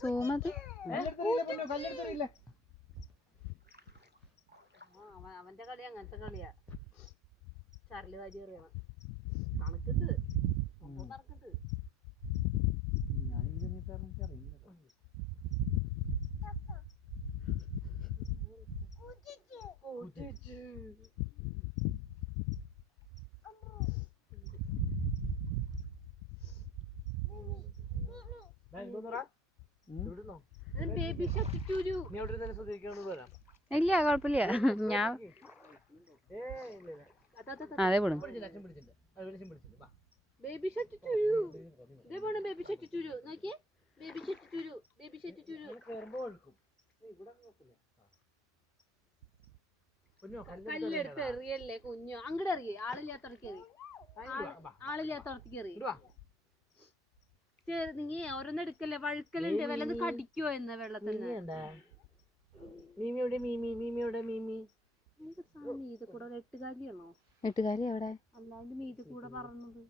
സൂമത് അവന്റെ കളി അങ്ങനത്തെ കളിയാ. ചരല് കാര്യം അറിയണം. കണക്കുണ്ട് നടക്കുന്നുണ്ട്. ഇല്ല കുഴപ്പമില്ല. ഞാൻ അതെ വിടും. ബേബി ഷർട്ട് ചുരു ഇതേപോലെ ബേബി ഷർട്ട് ചുരു നോക്കിയേ. ബേബി ഷർട്ട് ചുരു ബേബി ഷർട്ട് ചുരു കല്ലെടുത്ത് എറിയല്ലേ കുഞ്ഞു. അങ്ങോട്ട് എറിയേ. ആളില്ലാത്തടക്ക് എറി. ആളില്ലാത്തടത്തേക്ക് എറി. നീ ഓരോന്ന് എടുക്കല്ലേ. വഴുക്കലുണ്ട്. വല്ലത് കടിക്കുവോ എന്ന് വെള്ളത്തിൽ. മീത് കൂടെ എട്ടുകാലിയാണോ? എട്ടുകാലി എവിടെ? അല്ലാണ്ട് മീത് കൂടെ പറഞ്ഞത്.